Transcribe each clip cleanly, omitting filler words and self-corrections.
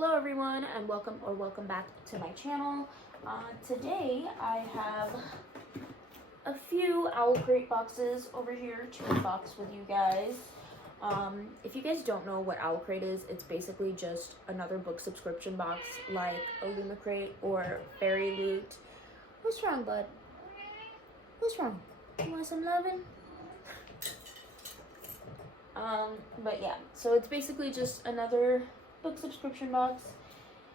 Hello everyone and welcome back to my channel. Today I have a few Owlcrate boxes over here to unbox with you guys. If you guys don't know what Owlcrate is, it's basically just another book subscription box like Owlcrate or Fairy Loot. What's wrong, bud? What's wrong? You want some loving? But yeah, so it's basically just another book subscription box.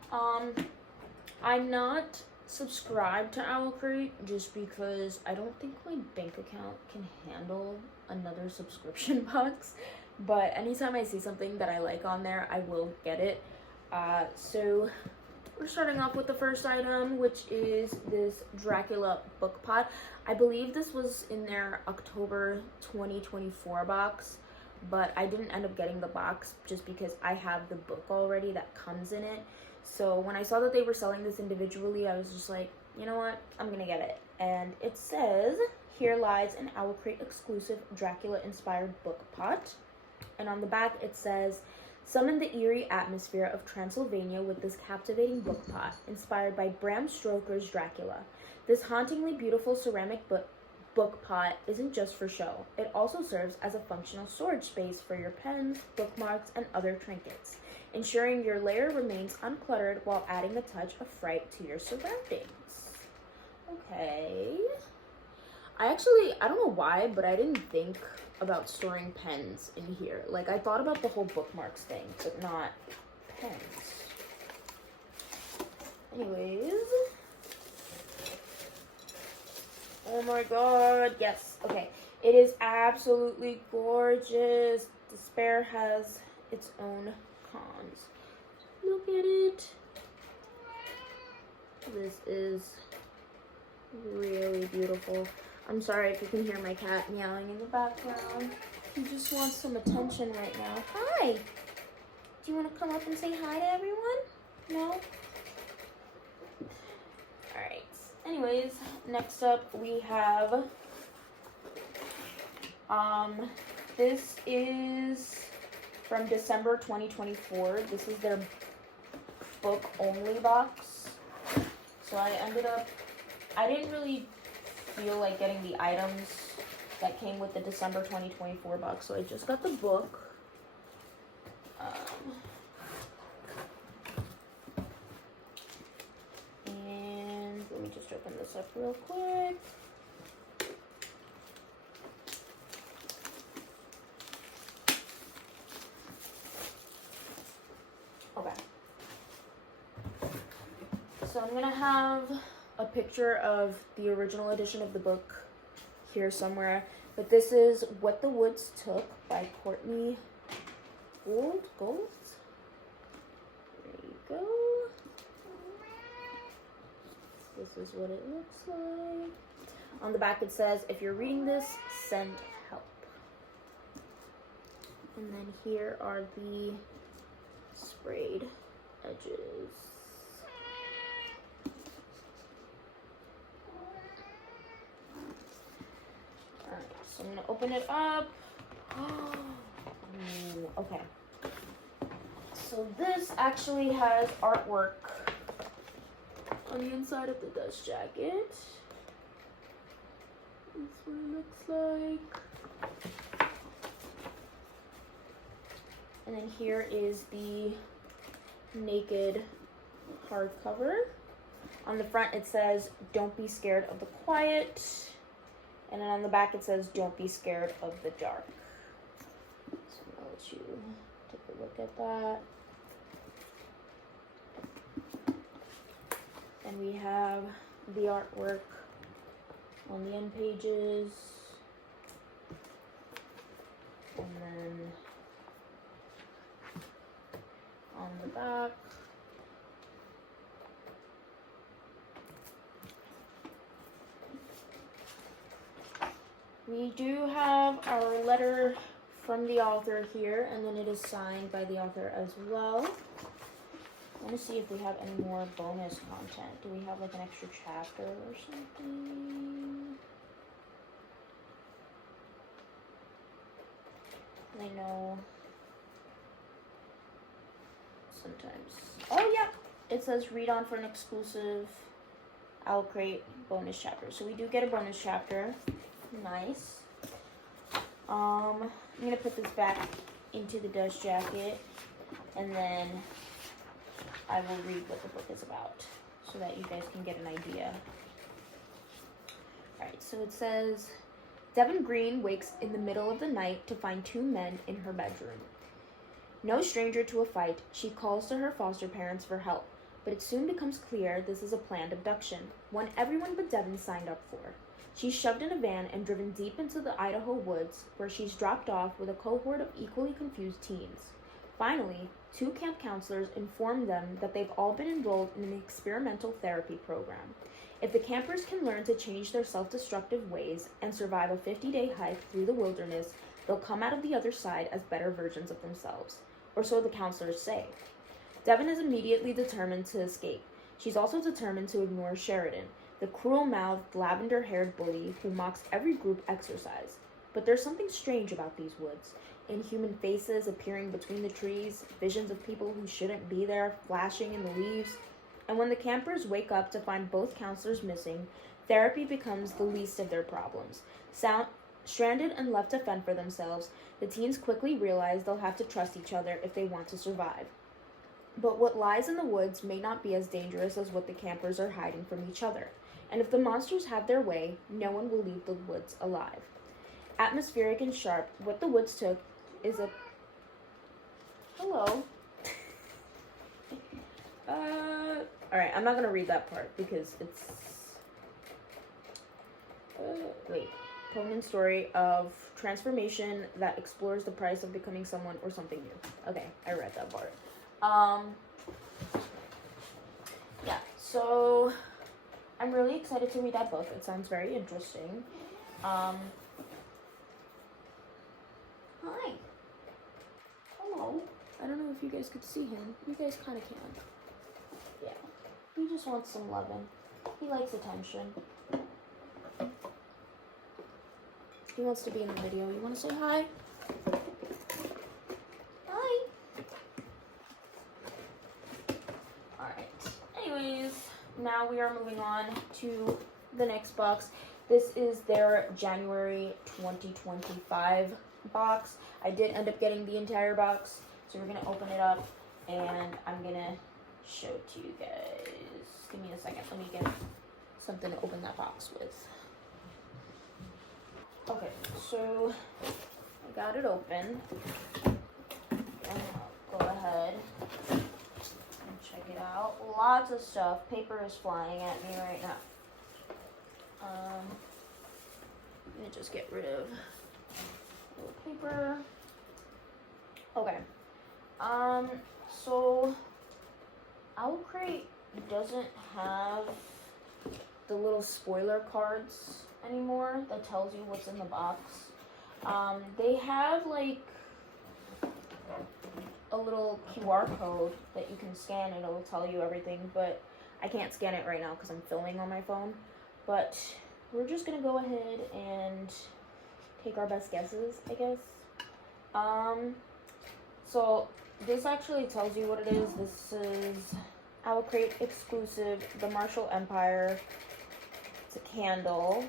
I'm not subscribed to Owlcrate just because I don't think my bank account can handle another subscription box, but anytime I see something that I like on there, I will get it. So we're starting off with the first item, which is this Dracula book pot. I believe this was in their October 2024 box, but I didn't end up getting the box just because I have the book already that comes in it. So when I saw that they were selling this individually, I was just like, you know what, I'm gonna get it. And it says, here lies an Owlcrate exclusive Dracula inspired book pot. And on the back it says, summon the eerie atmosphere of Transylvania with this captivating book pot, inspired by Bram Stoker's Dracula. This hauntingly beautiful ceramic book pot isn't just for show. It also serves as a functional storage space for your pens, bookmarks, and other trinkets, ensuring your lair remains uncluttered while adding a touch of fright to your surroundings. Okay. I don't know why, but I didn't think about storing pens in here. Like, I thought about the whole bookmarks thing, but not pens. Anyways. Oh my god, yes. Okay, it is absolutely gorgeous. Despair has its own cons. Look at it. This is really beautiful. I'm sorry if you can hear my cat meowing in the background. He just wants some attention right now. Hi! Do you want to come up and say hi to everyone? No? Alright. Anyways, next up we have, this is from December 2024. This is their book only box. So I didn't really feel like getting the items that came with the December 2024 box, so I just got the book. Let me just open this up real quick. Okay. So I'm gonna have a picture of the original edition of the book here somewhere, but this is What the Woods Took by Courtney Gold. There you go. This is what it looks like. On the back it says, if you're reading this, send help. And then here are the sprayed edges. Alright, so I'm gonna open it up. Ooh, okay. So this actually has artwork on the inside of the dust jacket. That's what it looks like. And then here is the naked hardcover. On the front it says, don't be scared of the quiet. And then on the back it says, don't be scared of the dark. So I'll let you take a look at that. And we have the artwork on the end pages. And then on the back. We do have our letter from the author here, and then it is signed by the author as well. I want to see if we have any more bonus content. Do we have like an extra chapter or something? I know sometimes. Oh, it says read on for an exclusive Owlcrate bonus chapter. So we do get a bonus chapter. Nice. I'm gonna put this back into the dust jacket, and then I will read what the book is about so that you guys can get an idea. Alright, so it says, Devin Green wakes in the middle of the night to find two men in her bedroom. No stranger to a fight, she calls to her foster parents for help, but it soon becomes clear this is a planned abduction, one everyone but Devin signed up for. She's shoved in a van and driven deep into the Idaho woods, where she's dropped off with a cohort of equally confused teens. Finally, two camp counselors inform them that they've all been enrolled in an experimental therapy program. If the campers can learn to change their self-destructive ways and survive a 50-day hike through the wilderness, they'll come out of the other side as better versions of themselves. Or so the counselors say. Devin is immediately determined to escape. She's also determined to ignore Sheridan, the cruel-mouthed, lavender-haired bully who mocks every group exercise. But there's something strange about these woods. Inhuman faces appearing between the trees, visions of people who shouldn't be there flashing in the leaves. And when the campers wake up to find both counselors missing, therapy becomes the least of their problems. Stranded and left to fend for themselves, the teens quickly realize they'll have to trust each other if they want to survive. But what lies in the woods may not be as dangerous as what the campers are hiding from each other. And if the monsters have their way, no one will leave the woods alive. Atmospheric and sharp, what the woods took is a... Hello. Alright, I'm not going to read that part because it's... wait. Conan's story of transformation that explores the price of becoming someone or something new. Okay, I read that part. Yeah, so I'm really excited to read that book. It sounds very interesting. Hi. Hello. I don't know if you guys could see him. You guys kind of can. Yeah. He just wants some loving. He likes attention. He wants to be in the video. You want to say hi? Hi. Alright. Anyways, now we are moving on to the next box. This is their January 2025 box. I did end up getting the entire box, so we're going to open it up, and I'm going to show it to you guys. Give me a second. Let me get something to open that box with. Okay, so I got it open. Go ahead and check it out. Lots of stuff. Paper is flying at me right now. Let me just get rid of the paper. Okay. So Owlcrate doesn't have the little spoiler cards anymore that tells you what's in the box. They have like a little QR code that you can scan and it'll tell you everything, but I can't scan it right now because I'm filming on my phone. But we're just gonna go ahead and take our best guesses, I guess. So this actually tells you what it is. This is Owlcrate exclusive, the Marshall Empire. It's a candle.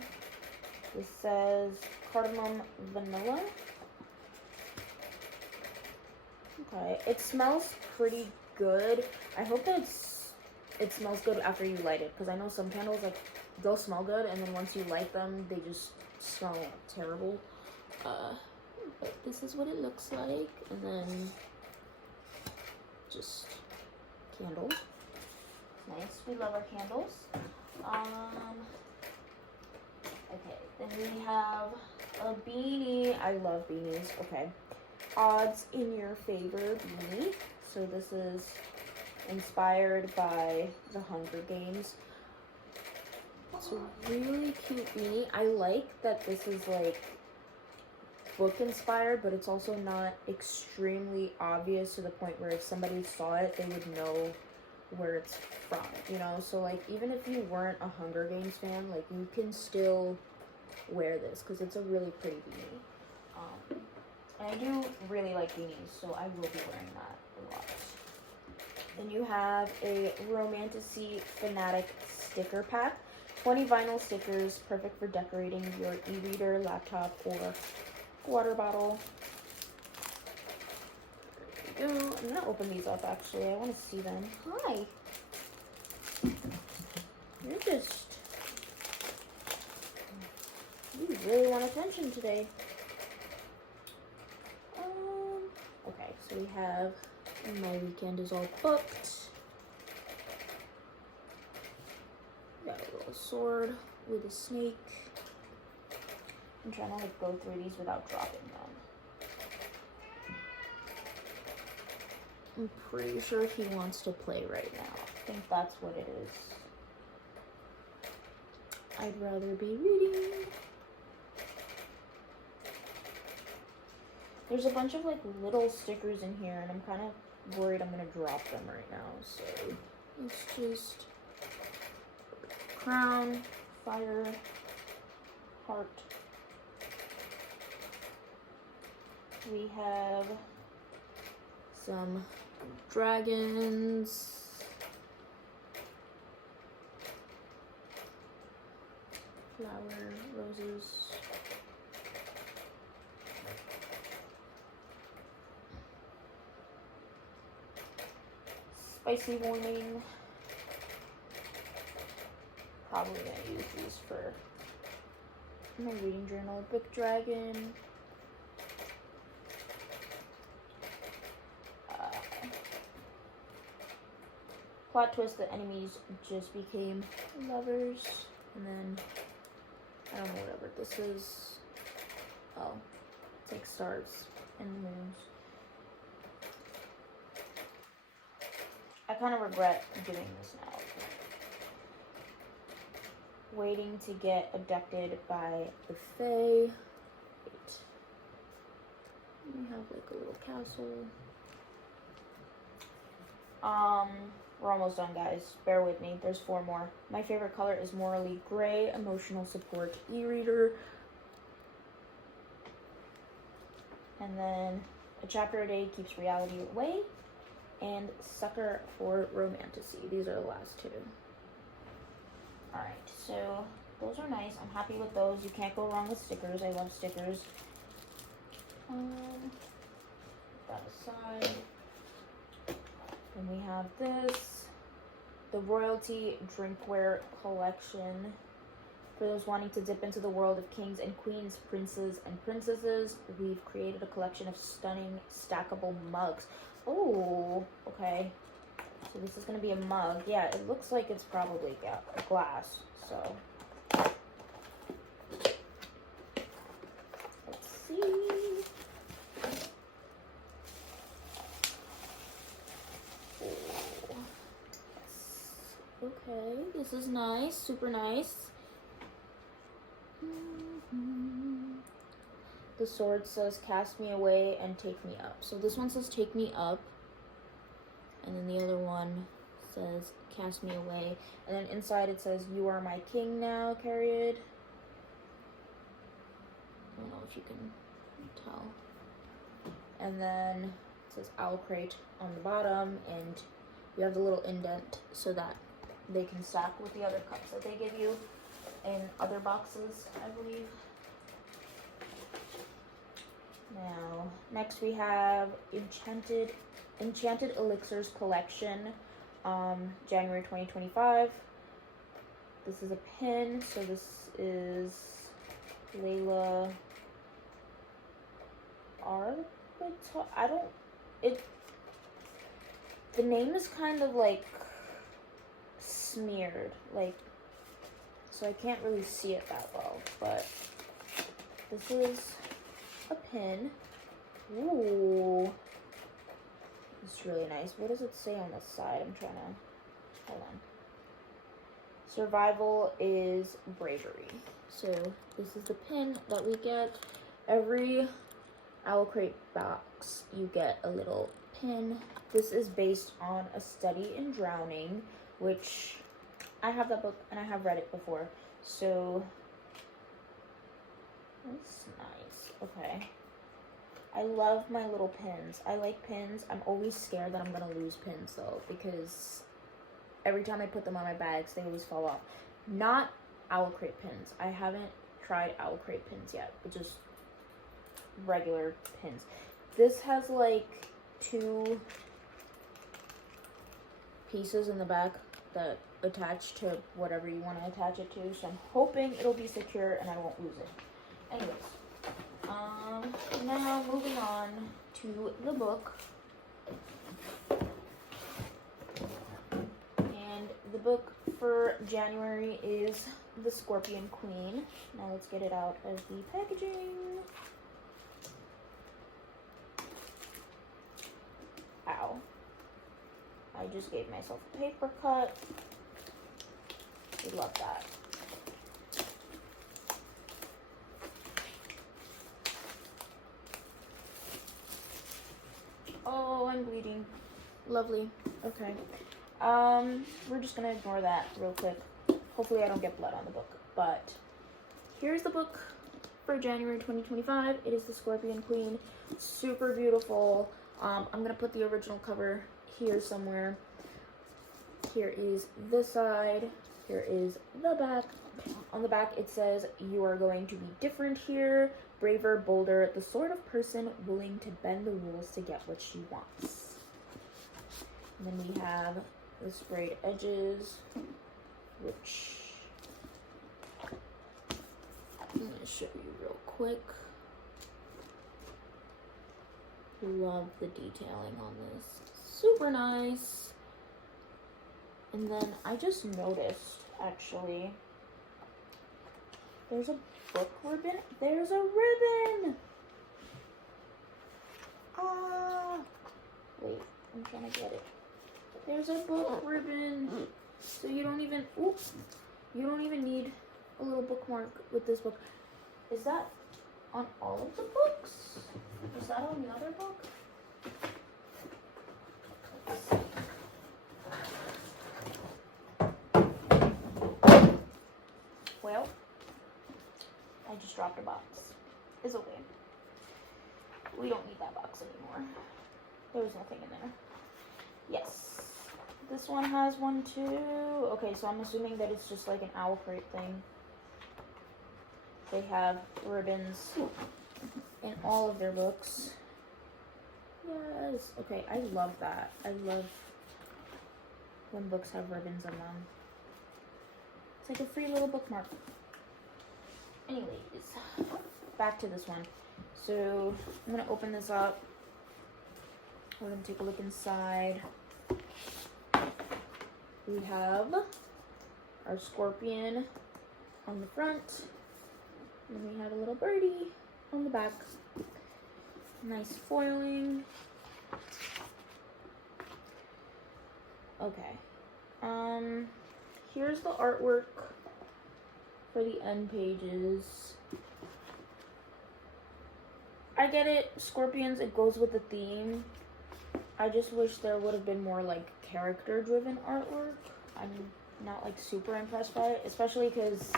This says cardamom vanilla. Okay, it smells pretty good. I hope that it smells good after you light it, because I know some candles, like, they'll smell good, and then once you light them, they just smell terrible. But this is what it looks like, and then just candle. Nice, we love our candles. Okay, then we have a beanie. I love beanies. Okay. Odds in your favor beanie. So this is inspired by the Hunger Games. It's a really cute beanie. I like that this is like book inspired, but it's also not extremely obvious to the point where if somebody saw it, they would know where it's from, you know? So like even if you weren't a Hunger Games fan, like you can still wear this because it's a really pretty beanie. And I do really like beanies, so I will be wearing that a lot. Then you have a Romantasy Fanatic sticker pack. 20 vinyl stickers, perfect for decorating your e-reader, laptop, or water bottle. There you go. I'm gonna open these up actually. I want to see them. Hi. You really want attention today. Okay, so we have My Weekend Is All Booked. We got a little sword with a snake. I'm trying to like go through these without dropping them. I'm pretty sure he wants to play right now. I think that's what it is. I'd rather be reading. There's a bunch of like little stickers in here and I'm kind of worried I'm gonna drop them right now. So let's just crown, fire, heart. We have some dragons, flower, roses. Spicy warning. Probably gonna use these for my reading journal. Big dragon. Plot twist: the enemies just became lovers. And then I don't know whatever this is. Oh, it's like stars and moons. I kind of regret doing this now. Waiting to get abducted by the Fae. Wait. We have like a little castle. We're almost done, guys. Bear with me. There's 4 more. My favorite color is Morally Gray. Emotional Support e-reader. And then A Chapter a Day Keeps Reality Away. And Sucker for Romantasy. These are the last 2. Alright, so those are nice. I'm happy with those. You can't go wrong with stickers. I love stickers. Put that aside. Then we have this. The Royalty Drinkware Collection. For those wanting to dip into the world of kings and queens, princes and princesses, we've created a collection of stunning stackable mugs. Oh, okay. So this is going to be a mug. Yeah, it looks like it's probably glass. So let's see. Oh. Okay, this is nice. Super nice. The sword says cast me away and take me up. So this one says take me up. And then the other one says cast me away. And then inside it says you are my king now, Carried. I don't know if you can tell. And then it says Owlcrate on the bottom. And you have the little indent so that they can stack with the other cups that they give you in other boxes, I believe. Now, next we have Enchanted Elixirs Collection, January 2025. This is a pin, so this is Layla the name is kind of like smeared, like, so I can't really see it that well, but this is a pin. Ooh. It's really nice. What does it say on the side? I'm trying to, hold on. Survival is bravery. So this is the pin that we get. Every Owlcrate box, you get a little pin. This is based on a study in drowning, which I have that book and I have read it before. So that's nice. Okay. I love my little pins. I like pins. I'm always scared that I'm gonna lose pins though, because every time I put them on my bags, they always fall off. Not Owlcrate pins. I haven't tried Owlcrate pins yet, but just regular pins. This has like 2 pieces in the back that attach to whatever you want to attach it to, so I'm hoping it'll be secure and I won't lose it. Anyways, now moving on to the book. And the book for January is The Scorpion Queen. Now let's get it out of the packaging. Ow. I just gave myself a paper cut. I love that. Oh, I'm bleeding. Lovely. Okay. We're just gonna ignore that real quick. Hopefully I don't get blood on the book. But here's the book for January 2025. It is The Scorpion Queen. Super beautiful. I'm gonna put the original cover here somewhere. Here is the side. Here is the back. On the back it says, "You are going to be different here. Braver, bolder, the sort of person willing to bend the rules to get what she wants." And then we have the sprayed edges, which I'm going to show you real quick. Love the detailing on this. Super nice. And then I just noticed, actually, there's a book ribbon. There's a ribbon! Ah! Wait, I'm trying to get it. There's a book ribbon. So you don't even, oops, you don't even need a little bookmark with this book. Is that on all of the books? Is that on the other book? Let's see. Well, I just dropped a box. It's okay. We don't need that box anymore. There was nothing in there. Yes. This one has one too. Okay, so I'm assuming that it's just like an Owlcrate thing. They have ribbons in all of their books. Yes. Okay, I love that. I love when books have ribbons in them. It's like a free little bookmark. Anyways, back to this one. So I'm gonna open this up. We're gonna take a look inside. We have our scorpion on the front. And we have a little birdie on the back. Nice foiling. Okay. Here's the artwork for the end pages. I get it, scorpions, it goes with the theme. I just wish there would have been more like character-driven artwork. I'm not like super impressed by it, especially because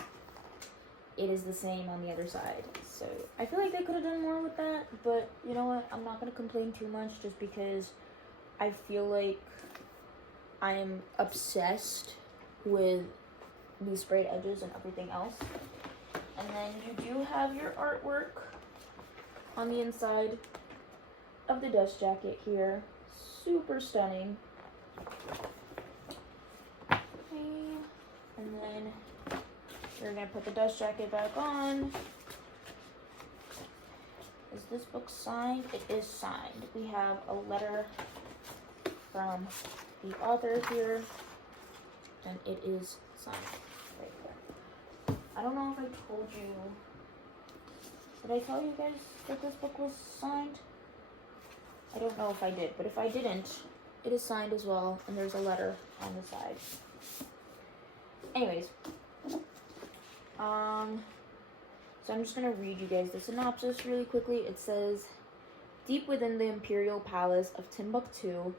it is the same on the other side. So I feel like they could have done more with that, but you know what? I'm not going to complain too much just because I feel like I am obsessed with these sprayed edges and everything else. And then you do have your artwork on the inside of the dust jacket here. Super stunning. Okay. And then we're gonna put the dust jacket back on. Is this book signed? It is signed. We have a letter from the author here, and it is signed right there. I don't know if I told you. Did I tell you guys that this book was signed? I don't know if I did, but if I didn't, it is signed as well, and there's a letter on the side. Anyways, so I'm just gonna read you guys the synopsis really quickly. It says, deep within the imperial palace of Timbuktu,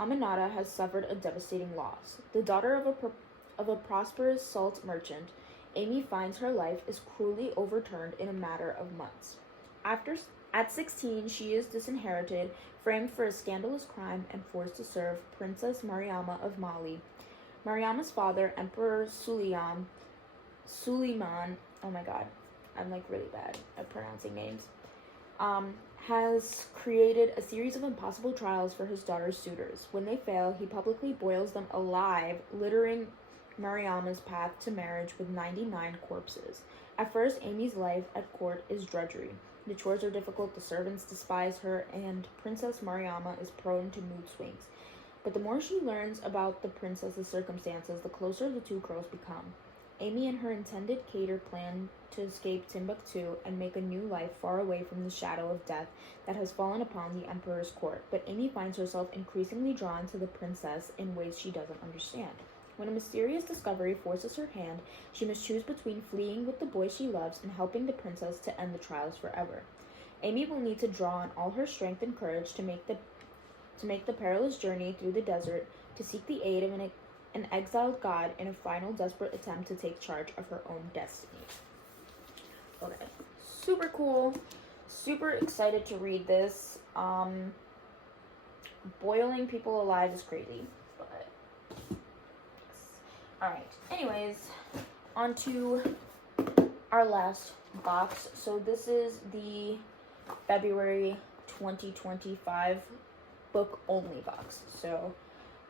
Aminata has suffered a devastating loss. The daughter of a prosperous salt merchant, Amy finds her life is cruelly overturned in a matter of months. After At 16, she is disinherited, framed for a scandalous crime, and forced to serve Princess Mariama of Mali. Mariama's father, Emperor Suleiman, oh my god, I'm like really bad at pronouncing names, has created a series of impossible trials for his daughter's suitors. When they fail, he publicly boils them alive, littering Mariama's path to marriage with 99 corpses. At first, Amy's life at court is drudgery. The chores are difficult, the servants despise her, and Princess Mariama is prone to mood swings. But the more she learns about the princess's circumstances, the closer the two girls become. Amy and her intended cater plan to escape Timbuktu and make a new life far away from the shadow of death that has fallen upon the emperor's court. But Amy finds herself increasingly drawn to the princess in ways she doesn't understand. When a mysterious discovery forces her hand, she must choose between fleeing with the boy she loves and helping the princess to end the trials forever. Amy will need to draw on all her strength and courage to make the perilous journey through the desert, to seek the aid of an exiled god in a final desperate attempt to take charge of her own destiny. Okay, super cool, super excited to read this. Boiling people alive is crazy, but alright, anyways, on to our last box. So this is the February 2025 book only box. So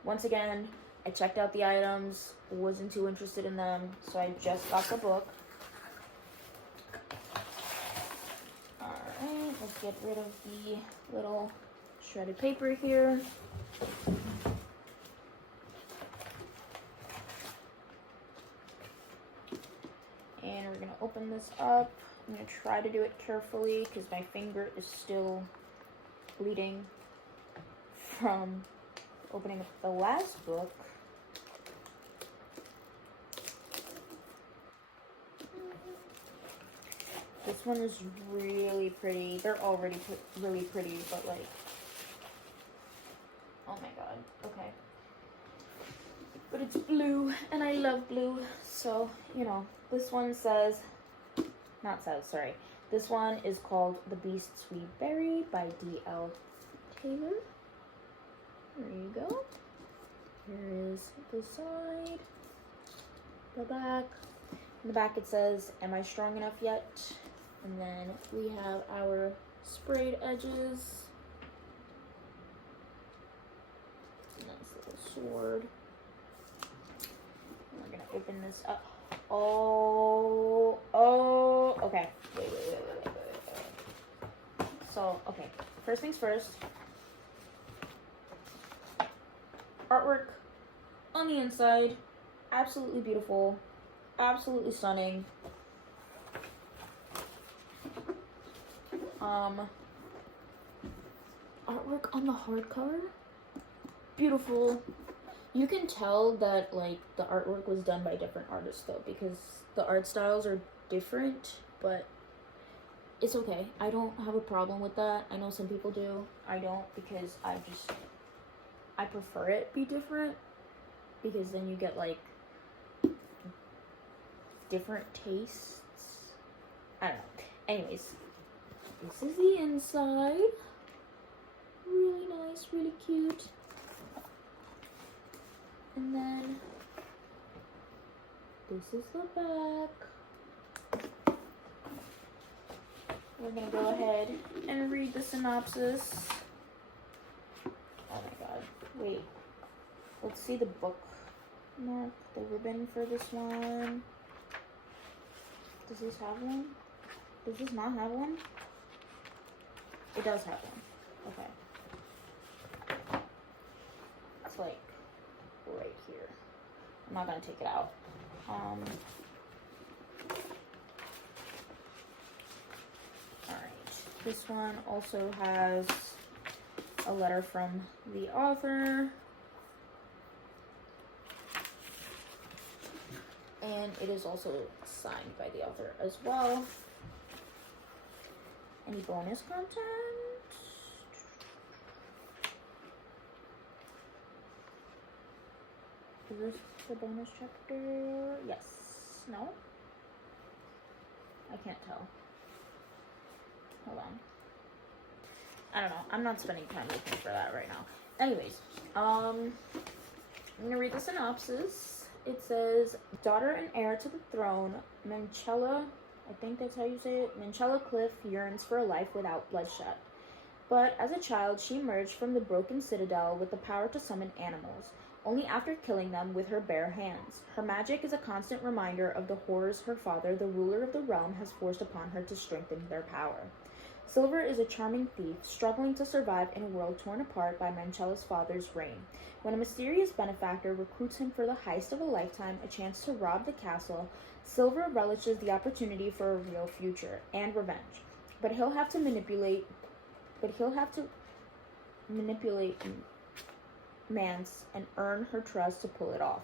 once again, I checked out the items, wasn't too interested in them, so I just got the book. Alright, let's get rid of the little shredded paper here. And we're going to open this up. I'm going to try to do it carefully because my finger is still bleeding from opening up the last book. This one is really pretty. They're already really pretty, but like, oh my god, okay. But it's blue, and I love blue, so, you know, this one this one is called The Beast's Sweet Berry by D.L. Taylor. There you go. Here is the side, the back. In the back it says, "Am I strong enough yet?" And then we have our sprayed edges. Nice little sword. And we're gonna open this up. Oh, okay. Wait. So, okay, first things first. Artwork on the inside, absolutely beautiful, absolutely stunning. Artwork on the hardcover, beautiful. You can tell that like the artwork was done by different artists though, because the art styles are different, but it's okay. I don't have a problem with that. I know some people do. I don't, because I prefer it be different, because then you get like different tastes. I don't know. Anyways, this is the inside. Really nice, really cute. And then this is the back. We're gonna go ahead and read the synopsis. Oh my god. Wait. Let's see the bookmark, the ribbon for this one. Does this have one? Does this not have one? It does have one. Okay. It's like right here. I'm not gonna take it out. Alright. This one also has a letter from the author. And it is also signed by the author as well. Any bonus content? Is this the bonus chapter? Yes. No? I can't tell. Hold on. I don't know. I'm not spending time looking for that right now. Anyways, I'm gonna read the synopsis. It says, daughter and heir to the throne, Manchella, I think that's how you say it, Manchella Cliff yearns for a life without bloodshed. But as a child, she emerged from the broken citadel with the power to summon animals, only after killing them with her bare hands. Her magic is a constant reminder of the horrors her father, the ruler of the realm, has forced upon her to strengthen their power. Silver is a charming thief, struggling to survive in a world torn apart by Manchella's father's reign. When a mysterious benefactor recruits him for the heist of a lifetime, a chance to rob the castle, Silver relishes the opportunity for a real future and revenge. But he'll have to manipulate Mance and earn her trust to pull it off.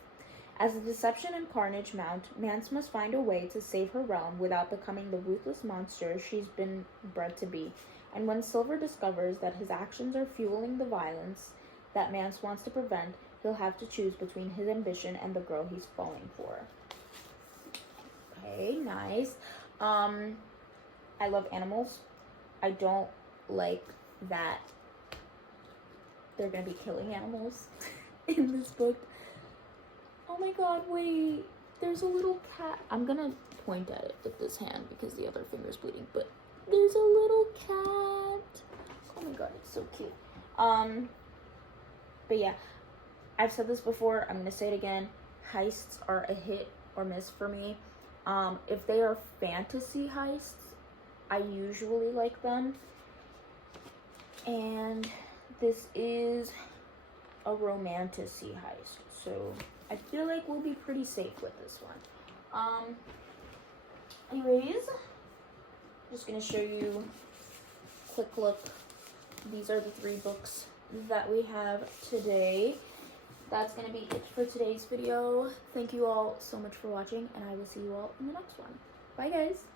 As the deception and carnage mount, Mance must find a way to save her realm without becoming the ruthless monster she's been bred to be. And when Silver discovers that his actions are fueling the violence that Mance wants to prevent, he'll have to choose between his ambition and the girl he's falling for. Okay, nice. I love animals. I don't like that they're gonna be killing animals in this book. Oh my god, wait. There's a little cat. I'm gonna point at it with this hand because the other finger's bleeding, but there's a little cat. Oh my god, it's so cute. But yeah, I've said this before, I'm gonna say it again. Heists are a hit or miss for me. If they are fantasy heists, I usually like them. And this is a romantasy heist, so I feel like we'll be pretty safe with this one. Anyways, just gonna show you a quick look. These are the 3 books that we have today. That's gonna be it for today's video. Thank you all so much for watching, and I will see you all in the next one. Bye, guys.